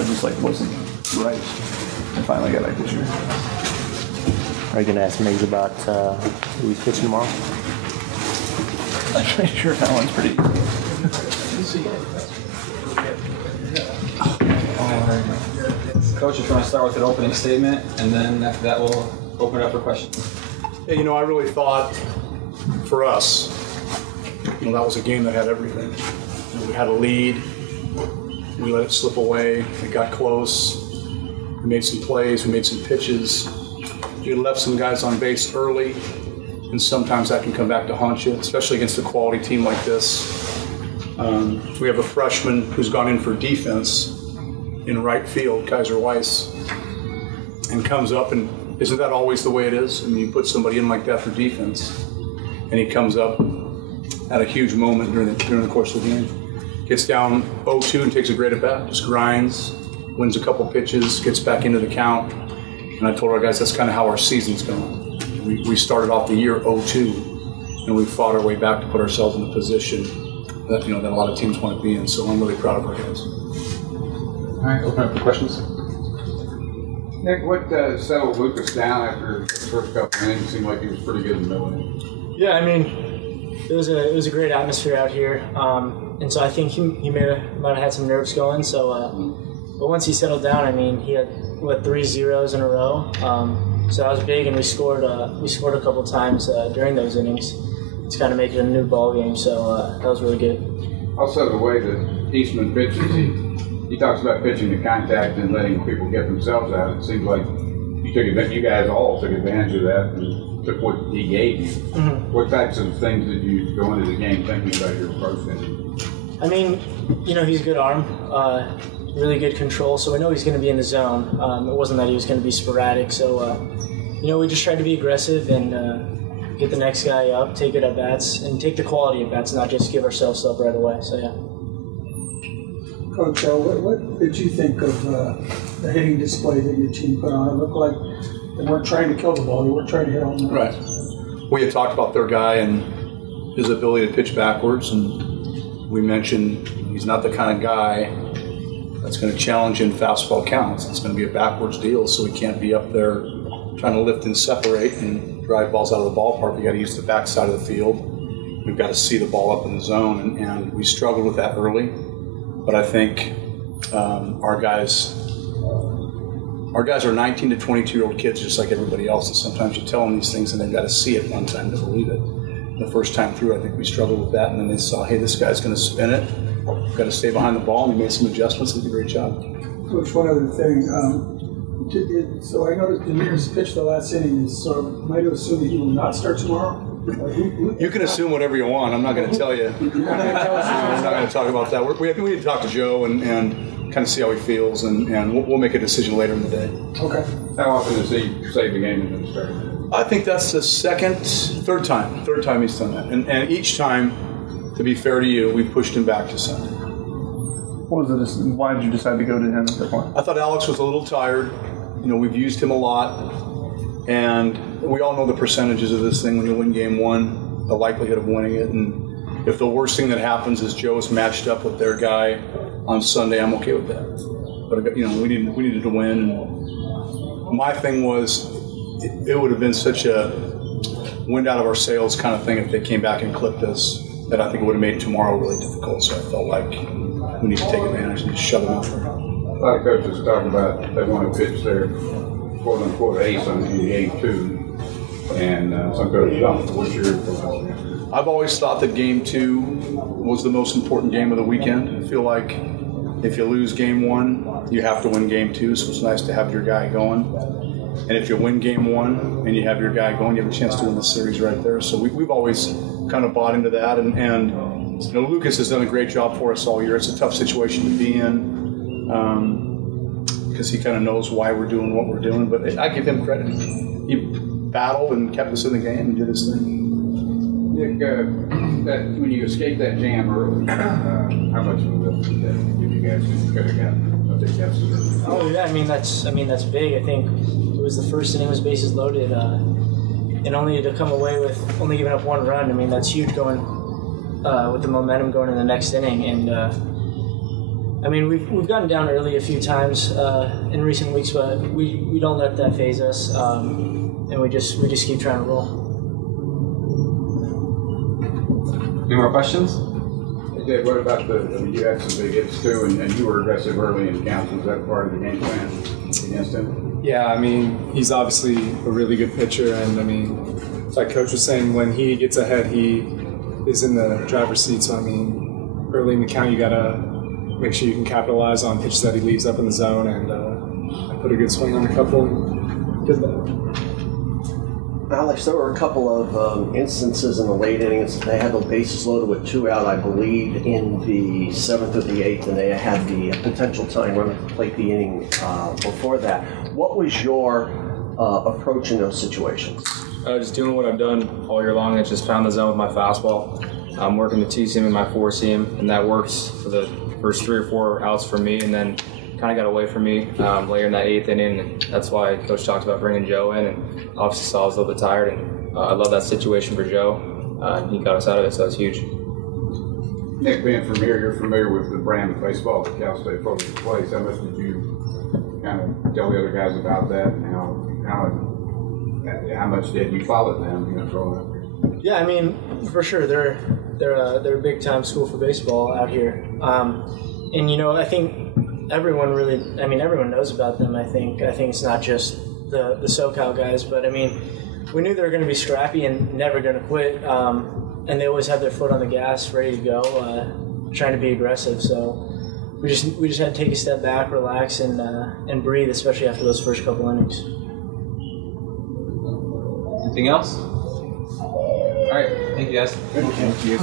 it just like wasn't right. I finally got back this year. Are you going to ask Miggs about who he's pitching tomorrow? I'm pretty sure that one's pretty easy. Coach, if you want to start with an opening statement, and then after that we'll open it up for questions. Yeah, I really thought for us, that was a game that had everything. We had a lead, we let it slip away, it got close, we made some plays, we made some pitches. We left some guys on base early, and sometimes that can come back to haunt you, especially against a quality team like this. We have a freshman who's gone in for defense in right field, Kaiser Weiss, and comes up, and isn't that always the way it is? I mean, you put somebody in like that for defense, and he comes up at a huge moment during the course of the game. Gets down 0-2 and takes a great at-bat, just grinds, wins a couple pitches, gets back into the count. And I told our guys that's kind of how our season's going. We started off the year 0-2, and we fought our way back to put ourselves in the position that that a lot of teams want to be in. So I'm really proud of our guys. All right, open up for questions. Nick, what settled Lucas down after the first couple innings? It seemed like he was pretty good in the middle innings. Yeah, I mean, it was a great atmosphere out here, and so I think he might have had some nerves going. So, but once he settled down, I mean, he had 3 zeros in a row. So that was big, and we scored a couple times during those innings to kind of make it a new ball game. So that was really good. Also, the way that Eastman pitches, he talks about pitching to contact and letting people get themselves out. It seems like you guys all took advantage of that and took what he gave you. Mm-hmm. What types of things did you go into the game thinking about your approach? I mean, he's a good arm, really good control, so we know he's going to be in the zone. It wasn't that he was going to be sporadic, so we just tried to be aggressive and get the next guy up, take good at-bats, and take the quality at-bats, not just give ourselves up right away, so yeah. Coach, what did you think of the hitting display that your team put on? It looked like they weren't trying to kill the ball, they weren't trying to hit home runs. Right. We had talked about their guy and his ability to pitch backwards, and we mentioned he's not the kind of guy that's going to challenge in fastball counts. It's going to be a backwards deal, so he can't be up there trying to lift and separate and drive balls out of the ballpark. You got to use the backside of the field. We've got to see the ball up in the zone, and we struggled with that early. But I think our guys are 19 to 22-year-old kids just like everybody else, and sometimes you tell them these things and they've got to see it one time to believe it. The first time through, I think we struggled with that, and then they saw, hey, this guy's going to spin it. We've got to stay behind the ball, and he made some adjustments and did a great job. Coach, one other thing. So I noticed Demir's pitched the last inning, so might have assumed that he will not start tomorrow? You can assume whatever you want. I'm not going to tell you. I'm not going to talk about that. We need to talk to Joe and kind of see how he feels, and we'll make a decision later in the day. Okay. How often does he save the game and then start? I think that's the third time he's done that. And each time, to be fair to you, we pushed him back to center. What was it? Why did you decide to go to him at that point? I thought Alex was a little tired. We've used him a lot. And we all know the percentages of this thing when you win game one, the likelihood of winning it. And if the worst thing that happens is Joe's matched up with their guy on Sunday, I'm okay with that. But we needed to win. And my thing was, it would have been such a wind out of our sails kind of thing if they came back and clipped us, that I think it would have made tomorrow really difficult. So I felt like we need to take advantage and just shove them out there. A lot of coaches are talking about they want to pitch their quote-unquote ace in game two, and some coaches don't. What's your philosophy? I've always thought that game two was the most important game of the weekend. I feel like if you lose game one, you have to win game two, so it's nice to have your guy going. And if you win game one and you have your guy going, you have a chance to win the series right there. So we've always kind of bought into that, and Lucas has done a great job for us all year. It's a tough situation to be in. Because he kind of knows why we're doing what we're doing, but I give him credit. He battled and kept us in the game and did his thing. Nick, when you escaped that jam early, how much of a lift did that give you guys? You could have gotten a big deficit. Oh yeah, I mean that's big. I think it was the first inning was bases loaded, and only to come away with only giving up 1 run. I mean that's huge going with the momentum going in the next inning, and I mean, we've gotten down early a few times in recent weeks, but we don't let that phase us, and we just keep trying to roll. Any more questions? Hey Dave, what about you had some big hits too, and you were aggressive early in counts. Was that part of the game plan against him? Yeah, I mean, he's obviously a really good pitcher, and I mean, like Coach was saying, when he gets ahead, he is in the driver's seat. So I mean, early in the count, you gotta make sure you can capitalize on pitches that he leaves up in the zone, and I put a good swing on a couple and did that. Alex, there were a couple of instances in the late innings. They had the bases loaded with 2 out, I believe, in the 7th or the 8th, and they had the potential tying run at the plate the inning before that. What was your approach in those situations? Just doing what I've done all year long. I just found the zone with my fastball. I'm working the 2-seam and my 4-seam, and that works for the first 3 or 4 outs for me, and then kind of got away from me later in that 8th inning, and that's why Coach talked about bringing Joe in, and obviously saw I was a little bit tired, and I love that situation for Joe. He got us out of it, so it's huge. Nick, being from here, you're familiar with the brand of baseball that Cal State Focus plays. How much did you kind of tell the other guys about that, and how much did you follow them, growing up? Yeah, I mean, for sure, they're a big time school for baseball out here, and I think everyone knows about them. I think it's not just the SoCal guys, but I mean, we knew they were going to be scrappy and never going to quit, and they always have their foot on the gas, ready to go, trying to be aggressive. So we just had to take a step back, relax, and breathe, especially after those first couple innings. Anything else? All right, thank you guys. Thank you.